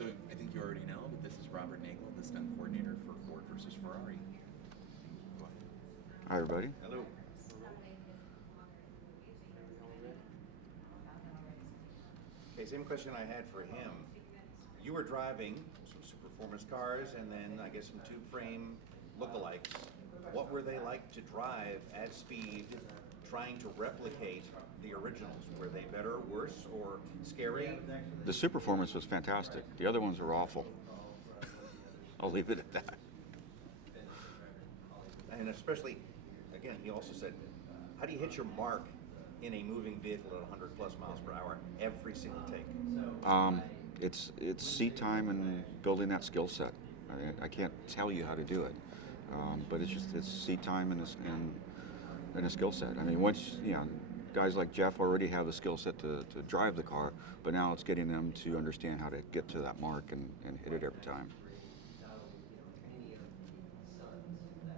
So I think you already know, but this is Robert Nagle, the stunt coordinator for Ford versus Ferrari. Hi, everybody. Hello. Okay, same question I had for him. You were driving some super performance cars and then I guess some tube frame lookalikes. What were they like to drive at speed, trying to replicate the originals? Were they better, worse, or scary? The Super Performance was fantastic. The other ones were awful. I'll leave it at that. And especially, again, he also said, how do you hit your mark in a moving vehicle at 100 plus miles per hour every single take? It's seat time and building that skill set. I can't tell you how to do it, but it's seat time and a skill set. I mean, once guys like Jeff already have the skill set to drive the car, but now it's getting them to understand how to get to that mark and hit it every time.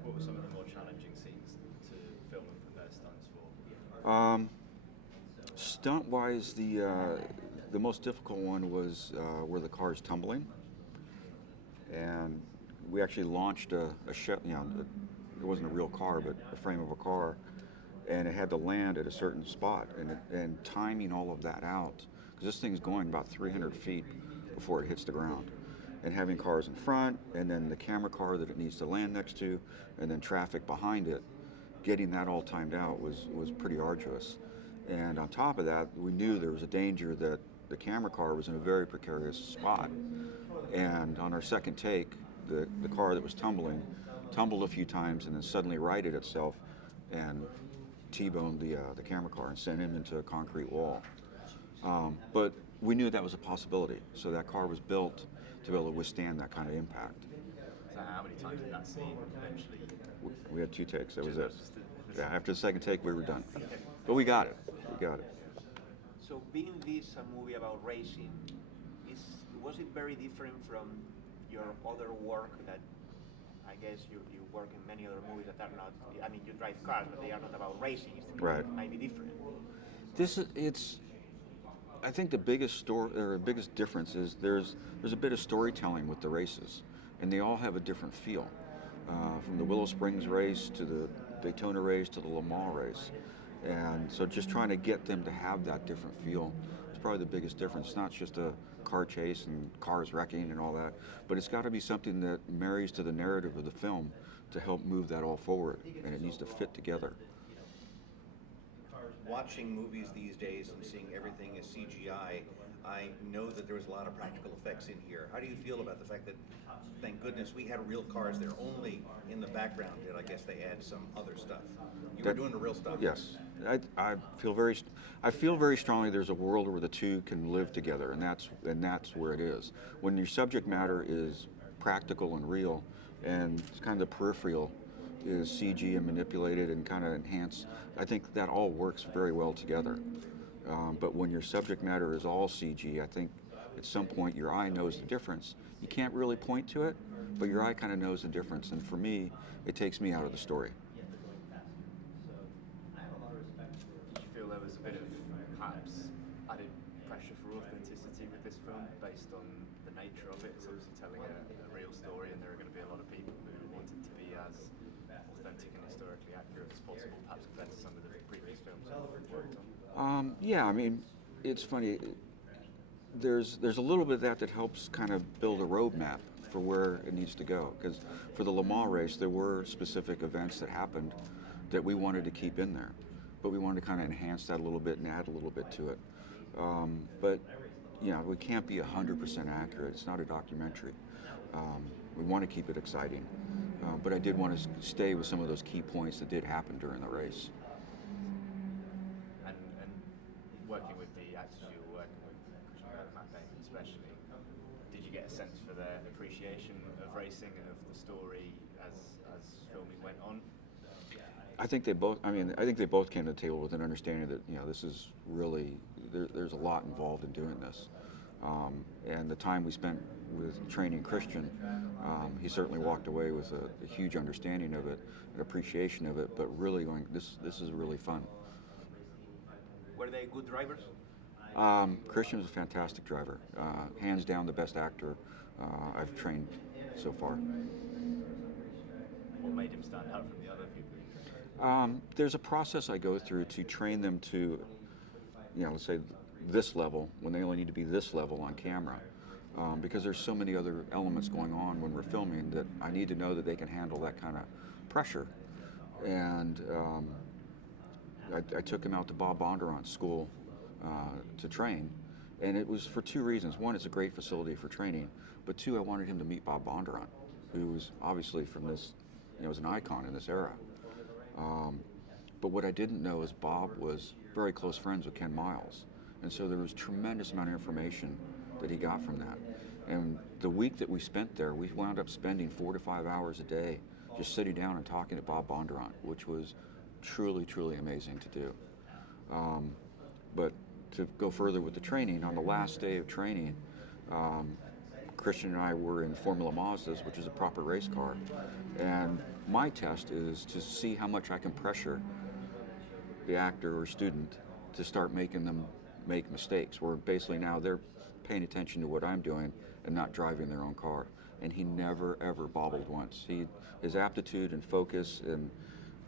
What were some of the more challenging scenes to film and prepare stunts for? Stunt-wise, the most difficult one was where the car's tumbling, and we actually launched a shell. It wasn't a real car, but a frame of a car, and it had to land at a certain spot, and timing all of that out, because this thing's going about 300 feet before it hits the ground, and having cars in front, and then the camera car that it needs to land next to, and then traffic behind it, getting that all timed out was pretty arduous. And on top of that, we knew there was a danger that the camera car was in a very precarious spot. And on our second take, the car that was tumbled a few times and then suddenly righted itself and T-boned the camera car and sent him into a concrete wall. But we knew that was a possibility, so that car was built to be able to withstand that kind of impact. So how many times did that scene eventually? We had 2 takes, that was it. Yeah, after the second take, we were done. But we got it. So being this a movie about racing, was it very different from your other work that I guess you work in many other movies that are not, I mean you drive cars but they are not about racing, Right. It might be different. I think the biggest biggest difference is there's a bit of storytelling with the races, and they all have a different feel. From the Willow Springs race to the Daytona race to the Le Mans race. And so just trying to get them to have that different feel is probably the biggest difference. It's not just a car chase and cars wrecking and all that, but it's got to be something that marries to the narrative of the film to help move that all forward, and it needs to fit together. Watching movies these days and seeing everything as CGI, I know that there was a lot of practical effects in here. How do you feel about the fact that, thank goodness, we had real cars there? Only in the background did I guess they add some other stuff. You were doing the real stuff. Yes, I feel very strongly there's a world where the two can live together, and that's where it is. When your subject matter is practical and real, and it's kind of the peripheral is CG and manipulated and kind of enhanced, I think that all works very well together. But when your subject matter is all CG, I think at some point your eye knows the difference. You can't really point to it, but your eye kind of knows the difference. And for me, it takes me out of the story. Did you feel there was a bit of perhaps added pressure for authenticity with this film based on the nature of it? It's obviously telling a real story, and there are going to be a lot of people who want it to be as authentic and historically accurate as possible, perhaps compared to some of the previous films that we've worked on. Yeah, I mean, it's funny. There's a little bit of that helps kind of build a roadmap for where it needs to go. Because for the Le Mans race, there were specific events that happened that we wanted to keep in there, but we wanted to kind of enhance that a little bit and add a little bit to it. But we can't be 100% accurate. It's not a documentary. We want to keep it exciting, but I did want to stay with some of those key points that did happen during the race. And working with the actors you were working with, Matt Damon especially, did you get a sense for their appreciation of racing and of the story as filming went on? I think they both came to the table with an understanding that this is really there's a lot involved in doing this, and the time we spent with training Christian, he certainly walked away with a huge understanding of it, an appreciation of it, but really going, this is really fun. Were they good drivers? Christian was a fantastic driver, hands down the best actor I've trained so far. What made him stand out from the other people? There's a process I go through to train them to, let's say this level, when they only need to be this level on camera. Because there's so many other elements going on when we're filming that I need to know that they can handle that kind of pressure. And I took him out to Bob Bondurant's school to train, and it was for two reasons. One, it's a great facility for training, but two, I wanted him to meet Bob Bondurant, who was obviously from this, was an icon in this era. But what I didn't know is Bob was very close friends with Ken Miles, and so there was tremendous amount of information that he got from that. And the week that we spent there, we wound up spending 4 to 5 hours a day just sitting down and talking to Bob Bondurant, which was truly, truly amazing to do. But to go further with the training, on the last day of training, Christian and I were in Formula Mazdas, which is a proper race car. And my test is to see how much I can pressure the actor or student to start making them make mistakes, where basically now they're paying attention to what I'm doing and not driving their own car. And he never, ever bobbled once. His aptitude and focus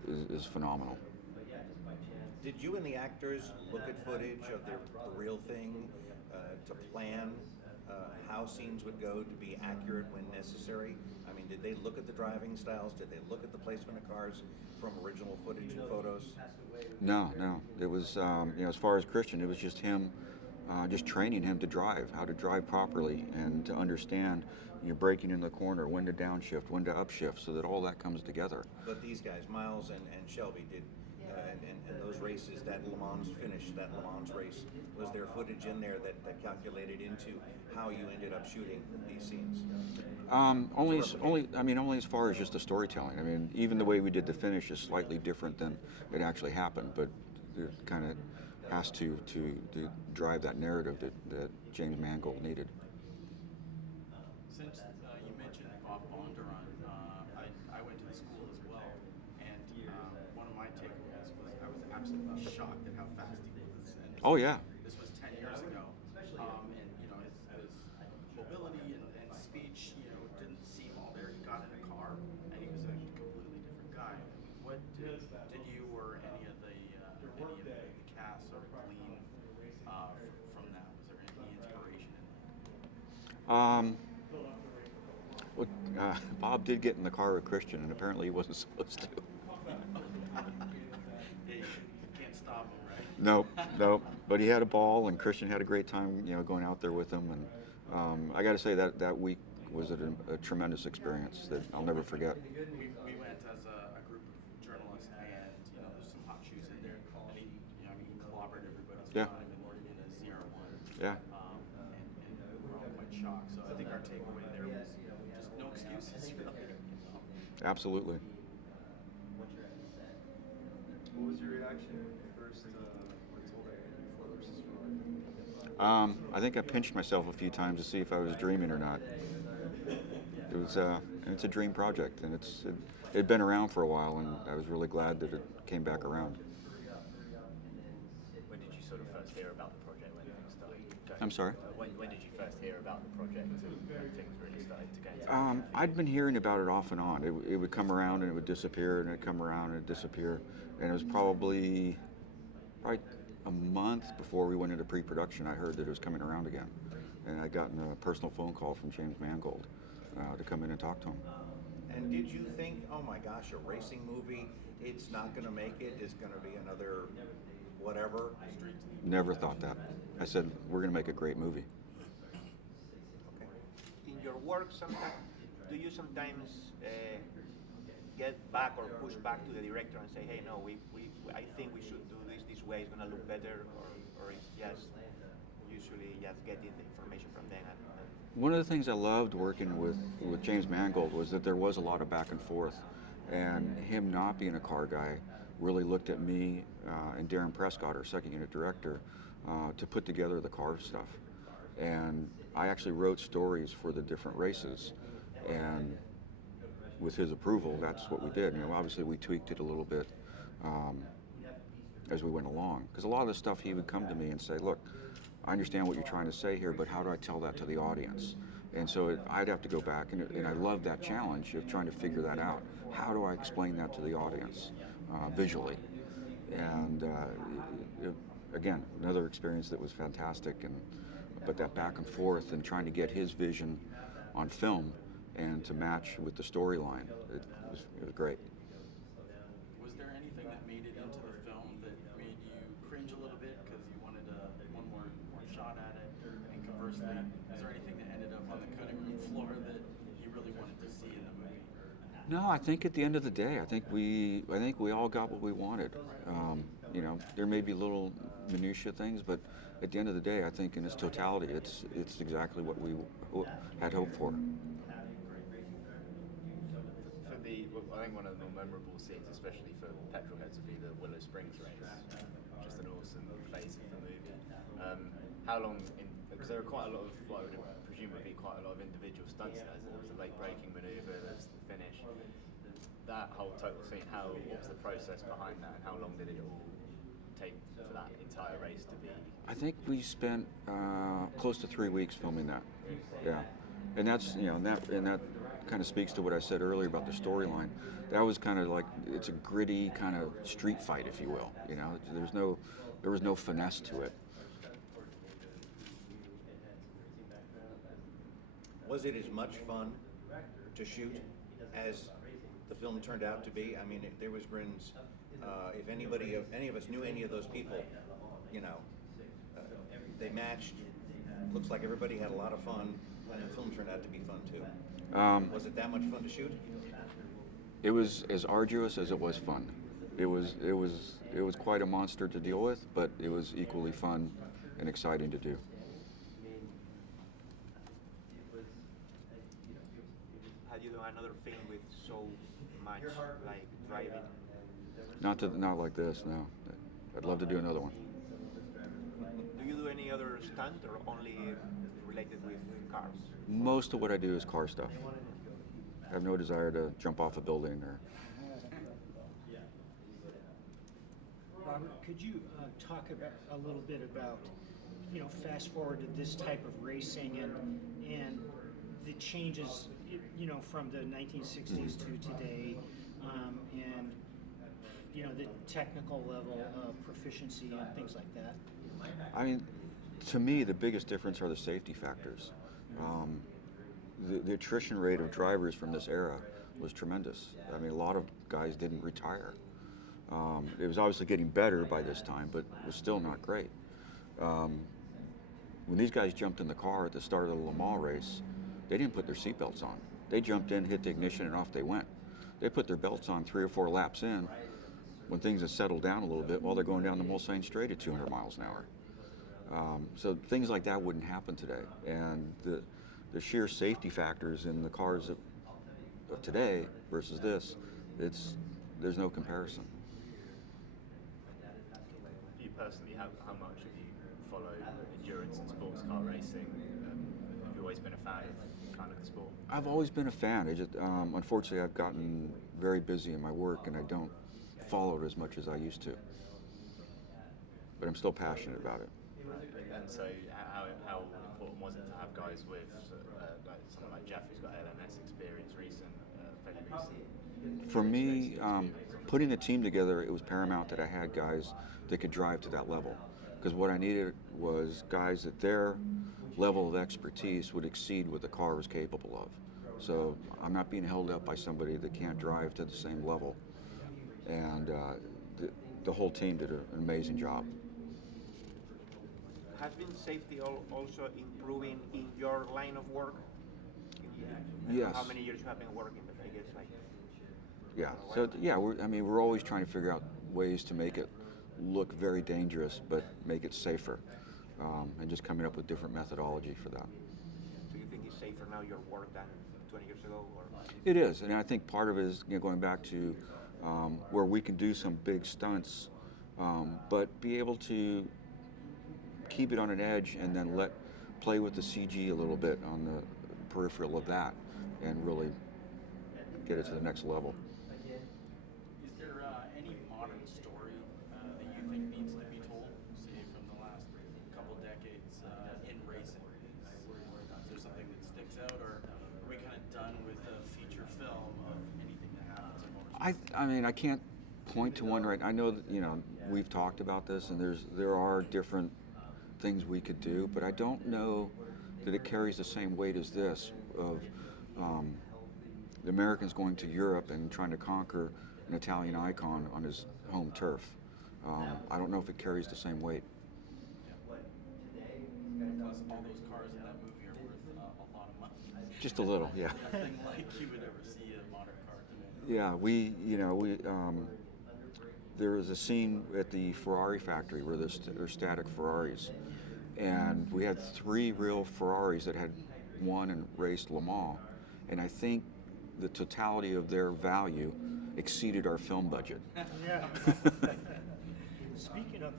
is phenomenal. Did you and the actors look at footage of the real thing to plan how scenes would go to be accurate when necessary? I mean, did they look at the driving styles? Did they look at the placement of cars from original footage and photos? No. It was, as far as Christian, it was just him, just training him to drive, how to drive properly and to understand you're braking in the corner, when to downshift, when to upshift, so that all that comes together. But these guys, Miles and Shelby, did, and those races, that Le Mans finish, that Le Mans race, was there footage in there that calculated into how you ended up shooting these scenes? Only as far as just the storytelling. I mean, even the way we did the finish is slightly different than it actually happened, but it kind of has to drive that narrative that James Mangold needed. Since you mentioned Bob Bondurant, I went to the school as well, and one of my takeaways was I was absolutely shocked at how fast he was. And Oh yeah. This was 10 years ago, and his mobility and speech, didn't seem all there. He got in a car, and he was a completely different guy. What did you or any of the cast sort of glean from that? Was there any inspiration in that? Bob did get in the car with Christian, and apparently he wasn't supposed to. Yeah, you can't stop him, right? Nope. But he had a ball, and Christian had a great time, going out there with him. And I got to say that week was a tremendous experience that I'll never forget. We went as a group of journalists, and there's some hot shoes in there, and he clobbered everybody's Yeah. time in a ZR1. Yeah. And we were all quite shocked. So I think our takeaway there was just no excuses, really. Absolutely. What was your reaction when you first were told that Ford versus Ferrari? I think I pinched myself a few times to see if I was dreaming or not. It was, it's a dream project, and it had been around for a while, and I was really glad that it came back around. When did you sort of first hear about the project when things started going? I'm sorry? When did you first hear about the project and when things really started to go into I'd been hearing about it off and on. It would come around and it would disappear, and it'd come around and it'd disappear. And it was probably a month before we went into pre-production, I heard that it was coming around again. And I'd gotten a personal phone call from James Mangold to come in and talk to him. And did you think, oh my gosh, a racing movie, it's not going to make it, it's going to be another whatever? Never thought that. I said, we're going to make a great movie. Okay. In your work, do you sometimes get back or push back to the director and say, hey, no, I think we should do this way, it's going to look better, or it's just usually just getting the information from them? One of the things I loved working with James Mangold was that there was a lot of back and forth, and him not being a car guy really looked at me and Darren Prescott, our second unit director, to put together the car stuff. And I actually wrote stories for the different races, and with his approval, that's what we did. Obviously we tweaked it a little bit as we went along, because a lot of the stuff he would come to me and say, look, I understand what you're trying to say here, but how do I tell that to the audience? And so I'd have to go back, and I love that challenge of trying to figure that out. How do I explain that to the audience visually? And again, another experience that was fantastic, but that back and forth and trying to get his vision on film and to match with the storyline, it was great. Was there anything that made it into the film that made you cringe a little bit because you wanted one more shot at it? And conversely, is there anything that ended up on the cutting room floor that you really wanted to see in the movie? No, I think at the end of the day, I think we all got what we wanted. You know, there may be little minutia things, but at the end of the day, I think in its totality, it's exactly what we had hoped for. I think one of the more memorable scenes, especially for petrol heads, would be the Willow Springs race. Just an awesome phase of the movie. How long? Because there are quite a lot of what I would presume would be quite a lot of individual stunts. There was a late braking maneuver. There's the finish. That whole total scene. What was the process behind that, and how long did it all take for that entire race to be? I think we spent close to 3 weeks filming that. Yeah, and that's and that kind of speaks to what I said earlier about the storyline. That was kind of like, it's a gritty kind of street fight, if you will. You know, there was no finesse to it. Was it as much fun to shoot as the film turned out to be? I mean, there was grins. If any of us knew any of those people, you know, they matched. Looks like everybody had a lot of fun, and the film turned out to be fun too. Was it that much fun to shoot? It was as arduous as it was fun. It was quite a monster to deal with, but it was equally fun and exciting to do. Had you done another film with so much like driving? Not like this, no. I'd love to do another one. Do you do any other stunt or only related with cars? Most of what I do is car stuff. I have no desire to jump off a building or. Robert, could you talk about a little bit about, fast forward to this type of racing and the changes, from the 1960s to today, and the technical level of proficiency and things like that? I mean, to me, the biggest difference are the safety factors. The attrition rate of drivers from this era was tremendous. I mean, a lot of guys didn't retire. It was obviously getting better by this time, but it was still not great. When these guys jumped in the car at the start of the Le Mans race, they didn't put their seatbelts on. They jumped in, hit the ignition, and off they went. They put their belts on 3 or 4 laps in when things have settled down a little bit while they're going down the Mulsanne Straight at 200 miles an hour. So things like that wouldn't happen today. And the sheer safety factors in the cars of today versus this, there's no comparison. You personally, how much have you followed endurance and sports car racing? Have you always been a fan of kind of the sport? I've always been a fan. Unfortunately, I've gotten very busy in my work and I don't follow it as much as I used to. But I'm still passionate about it. And so, how important was it to have guys with like someone like Jeff, who's got LMS experience, fairly recent? For me, putting the team together, it was paramount that I had guys that could drive to that level. Because what I needed was guys that their level of expertise would exceed what the car was capable of. So I'm not being held up by somebody that can't drive to the same level. And the whole team did an amazing job. Has been safety also improving in your line of work? Yes. How many years you have been working, but I guess like. Yeah. So yeah, we're always trying to figure out ways to make it look very dangerous, but make it safer, and just coming up with different methodology for that. So you think it's safer now your work than 20 years ago, or? It is, and I think part of it is going back to where we can do some big stunts, but be able to keep it on an edge and then play with the CG a little bit on the peripheral of that and really get it to the next level. Is there any modern story that you think needs to be told, say from the last couple decades, done with a feature film of anything that happens in motorsports? I mean, I can't point to one right. I know that, you know, we've talked about this, and there are different things we could do, but I don't know that it carries the same weight as this of the Americans going to Europe and trying to conquer an Italian icon on his home turf. I don't know if it carries the same weight. Plus, all those cars in that movie are worth a lot of money. Just a little, yeah. Nothing like you would ever see in a modern car today. Yeah, there was a scene at the Ferrari factory where there's static Ferraris, and we had 3 real Ferraris that had won and raced Le Mans, and I think the totality of their value exceeded our film budget. Yeah. Speaking of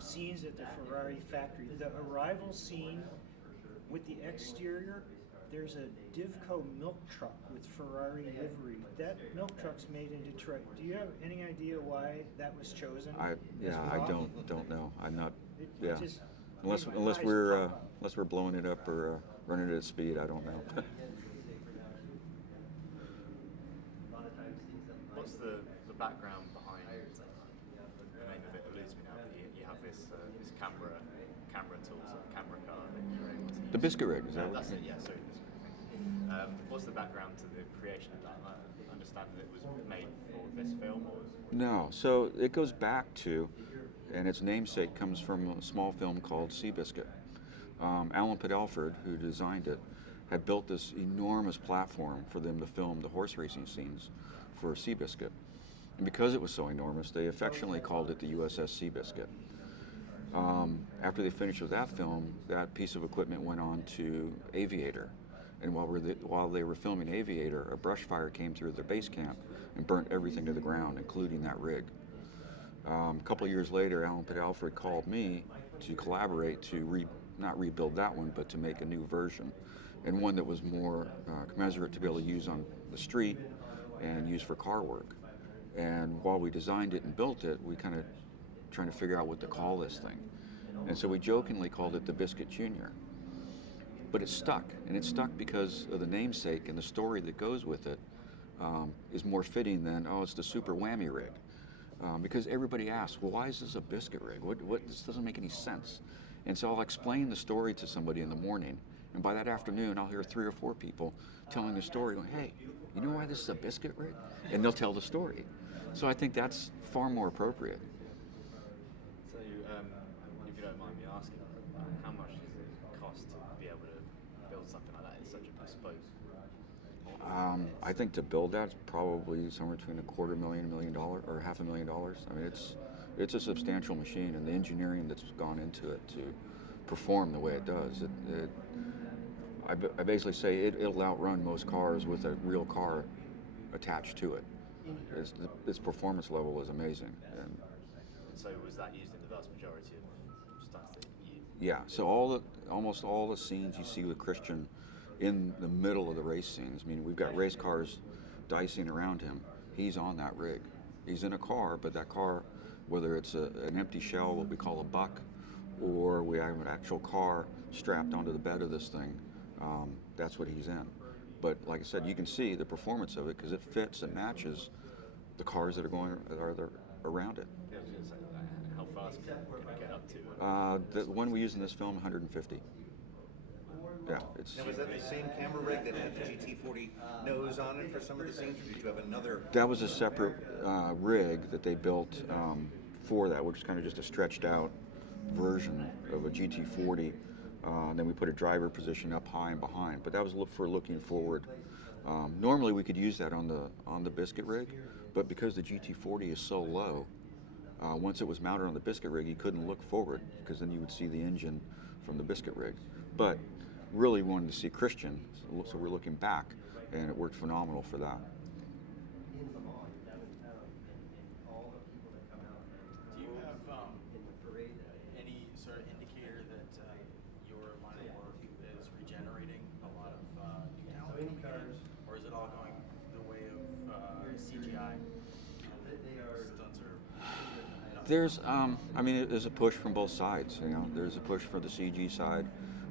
scenes at the Ferrari factory, the arrival scene with the exterior, there's a Divco milk truck with Ferrari livery. That milk truck's made in Detroit. Do you have any idea why that was chosen? I as well? don't know. I'm not. It Yeah, just unless made my unless eyes we're pop up. unless we're blowing it up or running it at speed, I don't know. What's the background behind the name of it eludes me now, but you have this camera tool, sort of camera car that you're able to use. The biscuit rig, is that what That's you it, yeah, sorry. What's the background to the creation of that? I understand that it was made for this film, or? No, so it goes back to, and its namesake comes from a small film called Seabiscuit. Alan Padelford, who designed it, had built this enormous platform for them to film the horse racing scenes for Seabiscuit. And because it was so enormous, they affectionately called it the USS Seabiscuit. After they finished with that film, that piece of equipment went on to Aviator. And while they were filming Aviator, a brush fire came through their base camp and burnt everything to the ground, including that rig. A couple of years later, Alan Padelford called me to collaborate to not rebuild that one, but to make a new version, and one that was more commensurate to be able to use on the street and use for car work. And while we designed it and built it, we kind of trying to figure out what to call this thing. And so we jokingly called it the Biscuit Junior. But it stuck, and it stuck because of the namesake and the story that goes with it is more fitting than, oh, it's the super whammy rig. Because everybody asks, well, why is this a biscuit rig? This doesn't make any sense. And so I'll explain the story to somebody in the morning, and by that afternoon, I'll hear 3 or 4 people telling the story, going, hey, you know why this is a biscuit rig? And they'll tell the story. So I think that's far more appropriate. So, if you don't mind me asking, how much does it cost to be able to build something like that? It's such a bespoke. I think to build that's probably somewhere between $250,000 $1 million or $500,000. I mean, it's a substantial machine, and the engineering that's gone into it to perform the way it does. I basically say it'll outrun most cars with a real car attached to it. Its performance level is amazing. And so was that used in the vast majority of stunts that you? yeah, so almost all the scenes you see with Christian in the middle of the race scenes. I mean, we've got race cars dicing around him. He's on that rig. He's in a car, but that car, whether it's an empty shell, what we call a buck, or we have an actual car strapped onto the bed of this thing, that's what he's in. But like I said, you can see the performance of it because it fits and matches the cars that are there around it. Yeah, I was going to say, how fast can it get up to? The one we use in this film, 150. Yeah, it's. Now, was that the same camera rig that had the GT40 nose on it for some of the scenes, or did you have another? That was a separate rig that they built for that, which is kind of just a stretched out version of a GT40. Then we put a driver position up high and behind, but that was for looking forward. Normally we could use that on the biscuit rig, but because the GT40 is so low, once it was mounted on the biscuit rig, you couldn't look forward because then you would see the engine from the biscuit rig. But really wanted to see Christian, so we're looking back, and it worked phenomenal for that. Do you have any sort of indicator that your line of work is regenerating a lot of new talent coming in, or is it all going the way of CGI? Stunts are There's a push from both sides. There's a push for the CG side.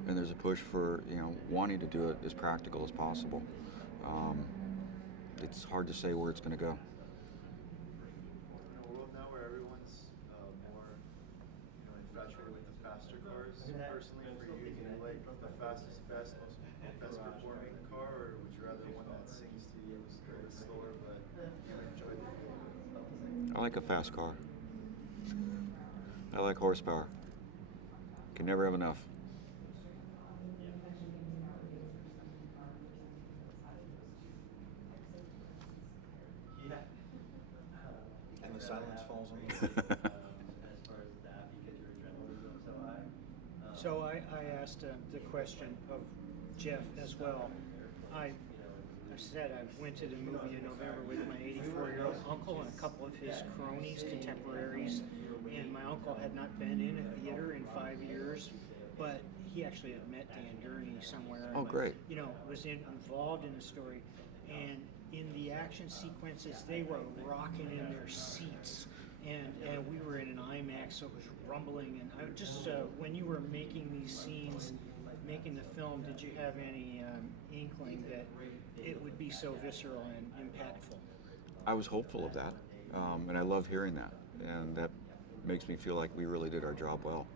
and there's a push for wanting to do it as practical as possible. It's hard to say where it's going to go. In a world now where everyone's more, infatuated with the faster cars, personally for you, do you like the fastest, best performing car, or would you rather one that sings to you, is a little bit slower, but you enjoy the feeling? I like a fast car. I like horsepower. Can never have enough. And the silence falls on you. So I asked the question of Jeff as well. I said I went to the movie in November with my 84-year-old uncle and a couple of his cronies, contemporaries, and my uncle had not been in a theater in 5 years, but he actually had met Dan Gurney somewhere. Oh, great. Was involved in the story, and in the action sequences, they were rocking in their seats. And we were in an IMAX, so it was rumbling. And I just when you were making these scenes, making the film, did you have any inkling that it would be so visceral and impactful? I was hopeful of that, and I love hearing that, and that makes me feel like we really did our job well,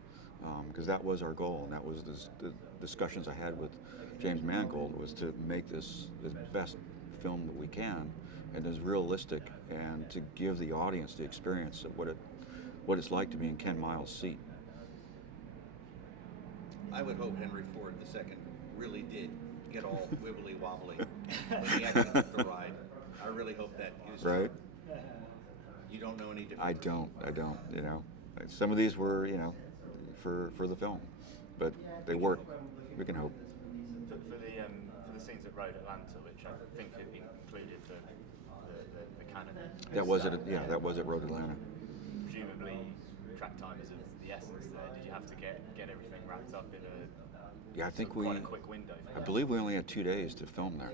because that was our goal, and that was the discussions I had with James Mangold, was to make this the best film that we can, and as realistic, and to give the audience the experience of what it's like to be in Ken Miles' seat. I would hope Henry Ford II really did get all wibbly wobbly when he actually took the ride. I really hope that he was Right? You don't know any different. I don't. Some of these were, for the film, but they work. We can hope. For the scenes at Road Atlanta, which I think had included the canon. That was at Road Atlanta. Presumably, track time is of the essence there. Did you have to get everything wrapped up in Yeah, I think quite a quick window? I believe we only had 2 days to film there,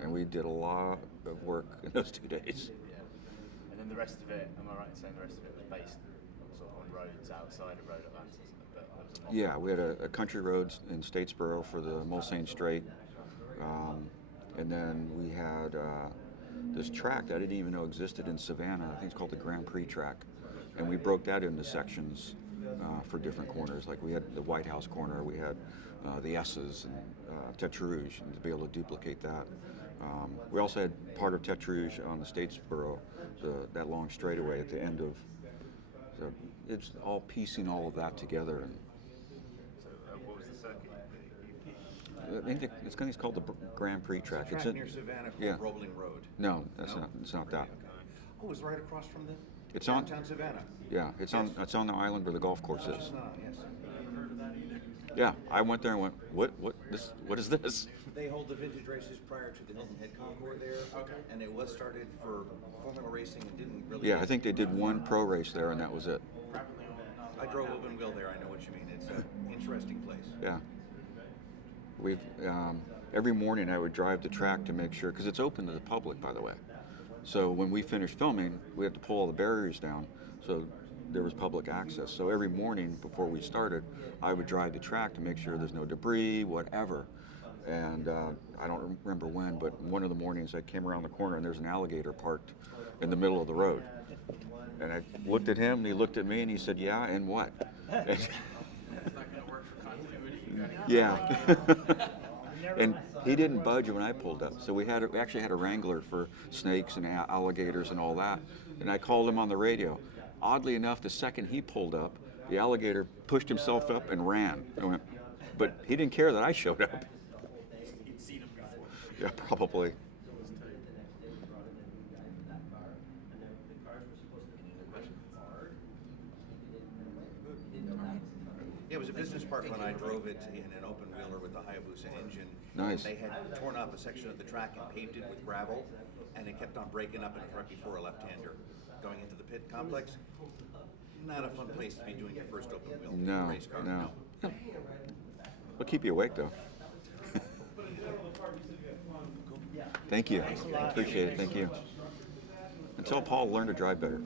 and we did a lot of work in those 2 days. Yeah. And then the rest of it, am I right in saying the rest of it was based sort of on roads outside of Road Atlanta? But there was a lot. Yeah, we had a country roads in Statesboro for the Mulsanne Strait, and then we had this track that I didn't even know existed in Savannah. I think it's called the Grand Prix track, and we broke that into sections for different corners. Like we had the White House corner, we had the S's and Tête Rouge, and to be able to duplicate that. We also had part of Tête Rouge on the Statesboro, that long straightaway at the end of. So it's all piecing all of that together. And So what was the circuit? I think it's called the Grand Prix track. It's a track near Savannah called yeah. Roebling Road. No, No? it's not that. Oh, it's right across from the It's on- downtown Savannah. Yeah, it's on the island where the golf course is. No, yes. Yeah, I went there and went, what is this? They hold the vintage races prior to the Hilton Head Concours there. Okay. And it was started for Formula racing and didn't really. Yeah, I think they did one pro race there and that was it. Privately owned. I drove open wheel there. I know what you mean. It's an interesting place. Yeah. We've every morning I would drive the track to make sure, because it's open to the public, by the way. So when we finished filming, we had to pull all the barriers down, so there was public access. So every morning before we started, I would drive the track to make sure there's no debris, whatever. And I don't remember when, but one of the mornings I came around the corner and there's an alligator parked in the middle of the road. And I looked at him and he looked at me and he said, "Yeah, and what?" It's not going to work for continuity. You gotta Yeah. And he didn't budge when I pulled up. So we actually had a wrangler for snakes and alligators and all that. And I called him on the radio. Oddly enough, the second he pulled up, the alligator pushed himself up and ran. But he didn't care that I showed up. He'd seen him before. Yeah, probably. Yeah, it was a business park when I drove it in an open wheeler with the Hayabusa engine. Nice. They had torn up a section of the track and paved it with gravel, and it kept on breaking up and right before a left-hander going into the pit complex. Not a fun place to be doing your first open wheel No, race car. no. We'll keep you awake, though. Thank you. Appreciate it. Thank you. And tell Paul to learn to drive better.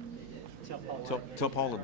Tell Paul. Tell Paul to